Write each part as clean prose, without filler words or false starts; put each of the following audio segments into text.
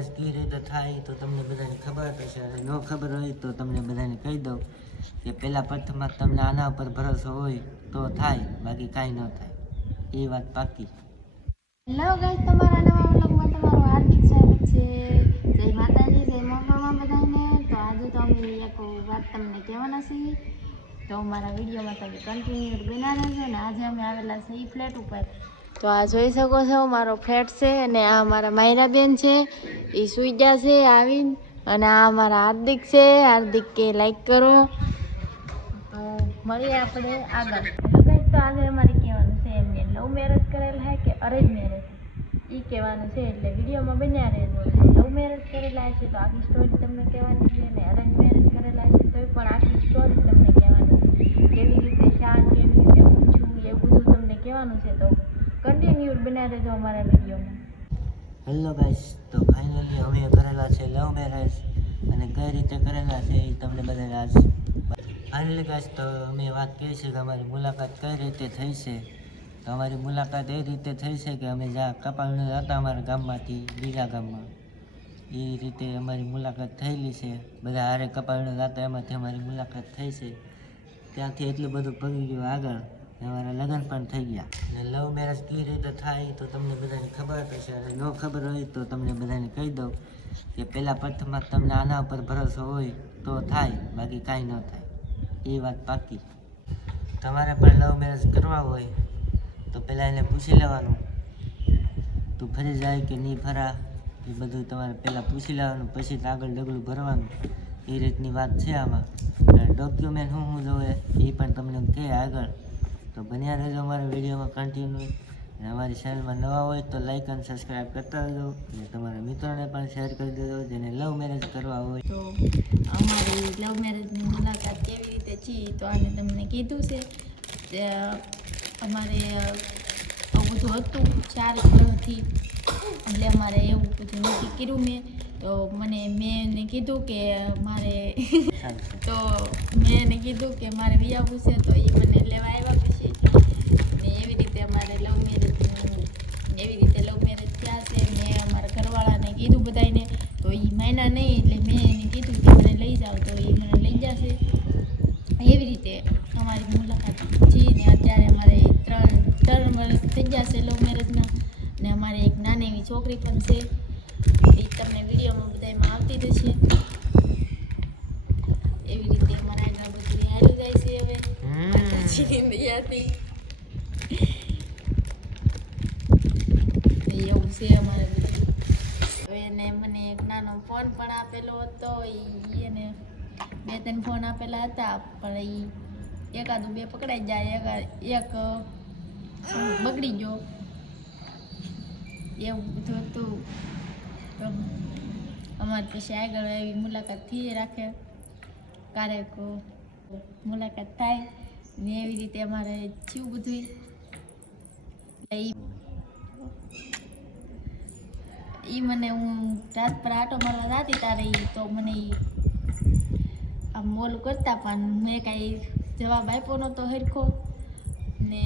Marriage કઈ રીતે થાય તો તમને બધાને ખબર હશે, અને ન ખબર હોય તો તમને બધાને કહી દઉં કે પહેલાં પ્રથમમાં તમને આના ઉપર ભરોસો હોય તો થાય, બાકી કાંઈ ન થાય, એ વાત પાકી. હેલો ગાઈસ, તમારા નવા વ્લોગમાં તમારું હાર્દિક સ્વાગત છે. જય માતાજી, જય મંગળમાં બધાને. તો આજે તો અમે એક વાત તમને કહેવાના છીએ, તો અમારા વિડીયોમાં તમે કન્ટિન્યુ બના રહેજો. ને આજે અમે આવેલા છે એ ફ્લેટ ઉપર. તો આ જોઈ શકો છો મારો ફ્લેટ છે, અને આ મારા માયરા બેન છે, એ સુઈ ગયા છે આવીને. અને આ અમારા હાર્દિક છે. હાર્દિક કે લાઈક કરો. તો મળીએ આપણે આગળ. તો આજે અમારે કહેવાનું છે એમને લવ મેરેજ કરેલા હે કે અરેન્જ મેરેજ, એ કહેવાનું છે. એટલે વિડીયોમાં બન્યા રહેજો. લવ મેરેજ કરેલા હશે તો આખી સ્ટોરી તમને કહેવાની છે, અને અરેન્જ મેરેજ કરેલા હશે તો પણ આખી સ્ટોરી તમને કહેવાની છે. કેવી રીતે શાન, કેવી રીતે પૂછવું, એ બધું તમને કહેવાનું છે. તો કન્ટિન્યુ બન્યા રહેજો અમારા વિડીયોમાં. હેલો ગાઈસ, તો ફાઇનલી અમે કરેલા છે લવ મેરેજ, અને કઈ રીતે કરેલા છે એ તમને બધાને આજ ફાઇનલી ગાઈસ. તો અમે વાત કરી છે કે અમારી મુલાકાત કઈ રીતે થઈ છે. તો અમારી મુલાકાત એ રીતે થઈ છે કે અમે જ્યાં કપાળના હતા અમારા ગામમાંથી બીજા ગામમાં, એ રીતે અમારી મુલાકાત થયેલી છે. બધા હારે કપાળના હતા એમાંથી અમારી મુલાકાત થઈ છે. ત્યાંથી એટલું બધું પગી ગયું આગળ, અમારા લગ્ન પણ થઈ ગયા. અને લવ મેરેજ કઈ રીતે થાય તો તમને બધાને ખબર હશે, અને ન ખબર હોય તો તમને બધાને કહી દઉં કે પહેલાં પ્રથમમાં તમને આના ઉપર ભરોસો હોય તો થાય, બાકી કાંઈ ન થાય, એ વાત પાકી. તમારે પણ લવ મેરેજ કરવા હોય તો પહેલાં એને પૂછી લેવાનું તું ફરી જાય કે નહીં ફરા, એ બધું તમારે પહેલાં પૂછી લેવાનું, પછી જ આગળ ડગલું ભરવાનું, એ રીતની વાત છે આમાં. ડોક્યુમેન્ટ શું જોવે એ પણ તમને કહે આગળ. તો બન્યા રહેજો અમારા વિડીયોમાં કન્ટિન્યુ. અને અમારી ચેનલમાં નવા હોય તો લાઈક અને સબસ્ક્રાઈબ કરતા રહેજો, અને તમારા મિત્રોને પણ શેર કરી દેજો જેને લવ મેરેજ કરવા હોય. તો અમારી લવ મેરેજની મુલાકાત કેવી રીતે છે તો આને તમને કીધું છે. અમારે આવું બધું હતું 4 વર્ષથી, એટલે અમારે એવું બધું નક્કી કર્યું મેં. તો મેં એને કીધું કે મારે તો મેં એને કીધું કે મારે વિયાવું છે, તો એ મને લેવા આવ્યા પછી. ને એવી રીતે અમારે લવ મેરેજ થયા છે. મેં અમારા ઘરવાળાને કીધું બધાને, તો એ માયના નહીં, એટલે મેં એને કીધું કે મને લઈ જાઓ, તો એ મને લઈ જશે. એવી રીતે અમારી મુલાકાત છે. ને અત્યારે અમારે 3 વર્ષ થઈ ગયા છે લવ મેરેજના. ને અમારે એક નાની એવી છોકરી પણ છે, એ તમને વિડીયોમાં બધામાં આવતી રહેશે. એવી રીતે અમારા આગળ બધું હાલ્યું જાય છે. હવે માતાજીની એવું છે અમારે બધું. તો એને મને એક નાનો ફોન પણ આપેલો હતો. એને 2-3 ફોન આપેલા હતા, પણ એકાદું 2 પકડાઈ જાય, એક બગડી ગયો, એવું બધું હતું. અમારે પછી આગળ એવી મુલાકાત થઈ રાખે, ક્યારેક મુલાકાત થાય ને એવી રીતે અમારે થયું બધું. એ મને હું રાત પર આટો મારવા જતી તારે તો મને આમ મોલું કરતા, પણ મેં કાંઈ જવાબ આપ્યો નહોતો હરખો. ને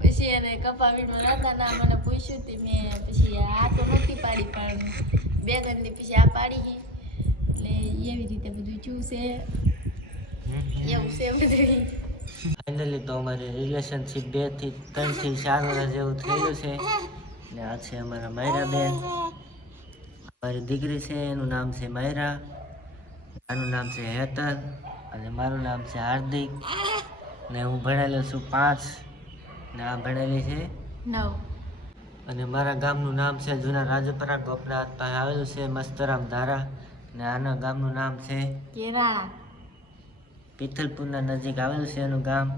પછી એને કપાવીમાં રાતા ના મને પૂછ્યું હતી. મેં પછી આ તો નહોતી પાડી, પણ 2 ગંદી પછી આ પાડી ગઈ. એટલે એવી રીતે બધું થયું છે, એવું છે બધું. ફાઇનલી તો અમારી રિલેશનશીપ 2 થી 3 થી 4 વર્ષ જેવું થયેલું છે. ને આ છે અમારા માયરા બેન, અમારી દીકરી છે, એનું નામ છે માયરા, આનું નામ છે હેતર, અને મારું નામ છે હાર્દિક. ને હું ભણેલો છું 5, ને આ ભણેલી છે 9. અને મારા ગામનું નામ છે જૂના રાજપરા, ગોપનાથ પાસે આવેલું છે મસ્તરામ ધારા. ને આના ગામનું નામ છે કેરાળા, પિથલપુરના નજીક આવેલું છે એનું ગામ.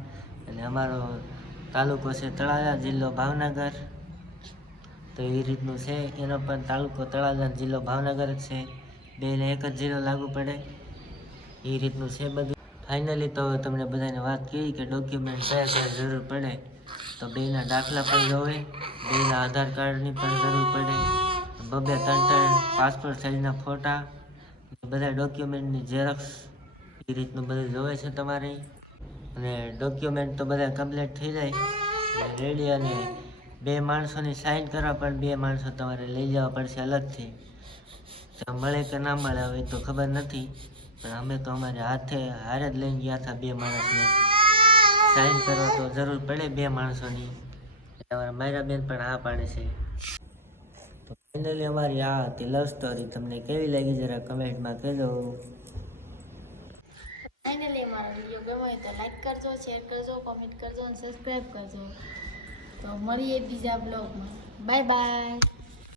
અને અમારો તાલુકો છે તળાજા, જિલ્લો ભાવનગર. તો એ રીતનું છે, એનો પણ તાલુકો તળાજા, જિલ્લો ભાવનગર જ છે. બેને એક જ જિલ્લો લાગુ પડે, એ રીતનું છે બધું. ફાઇનલી તો તમને બધાને વાત કરી કે ડોક્યુમેન્ટ કયા જરૂર પડે. તો બેના દાખલા પણ જોવે, બેના આધાર કાર્ડની પણ જરૂર પડે, 2-3 પાસપોર્ટ સાઇઝના ફોટા, બધા ડોક્યુમેન્ટની ઝેરોક્સ, એ રીતનું બધું જોવે છે તમારે. અને ડોક્યુમેન્ટ તો બધા કમ્પ્લીટ થઈ જાય, રેડી, અને 2 માણસોની સાઈન કરવા પણ 2 માણસો તમારે લઈ જવા પડશે અલગથી. તો મળે કે ના મળે હવે તો ખબર નથી, પણ અમે તો અમારે હારે જ લઈને ગયા હતા 2 માણસને. સાઈન કરવા તો જરૂર પડે 2 માણસોની. અમારા માયરા બેન પણ હા પાડે છે. તો ફાઇનલી અમારી આ હતી લવ સ્ટોરી. તમને કેવી લાગી જરા કમેન્ટમાં કહેજો. ફાઇનલી અમારો વિડીયો ગમ્યો હોય તો લાઈક કરજો, શેર કરજો, કોમેન્ટ કરજો અને સબસ્ક્રાઈબ કરજો. તો મળીએ બીજા બ્લોગમાં. Bye bye.